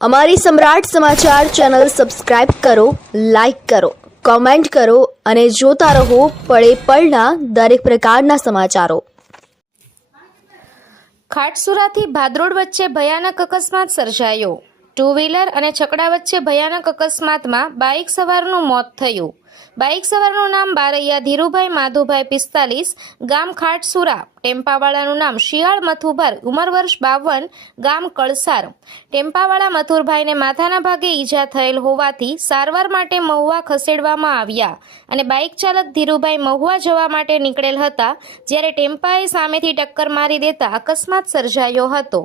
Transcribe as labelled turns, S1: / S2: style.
S1: અમારી સમ્રાટ સમાચાર ચેનલ સબસ્ક્રાઇબ કરો, લાઇક કરો, કોમેન્ટ કરો અને જોતા રહો પળે પળના દરેક પ્રકારના સમાચારો.
S2: ખાટસુરાથી ભાદરોડ વચ્ચે ભયાનક અકસ્માત સર્જાયો. ટુ વ્હીલર અને છકડા વચ્ચે ભયાનક અકસ્માતમાં બાઇક સવારનું મોત થયું. બાઇક સવારનું નામ બારૈયા ધીરુભાઈ માધુભાઈ પિસ્તાલીસ, ગામ ખાટસુરા. ટેમ્પાવાળાનું નામ શિયાળ મથુભર, ઉંમર વર્ષ બાવન, ગામ કળસાર. ટેમ્પાવાળા મથુરભાઈને માથાના ભાગે ઈજા થયેલ હોવાથી સારવાર માટે મહુવા ખસેડવામાં આવ્યા અને બાઇક ચાલક ધીરુભાઈ મહુવા જવા માટે નીકળેલ હતા, જ્યારે ટેમ્પાએ સામેથી ટક્કર મારી દેતા અકસ્માત સર્જાયો હતો.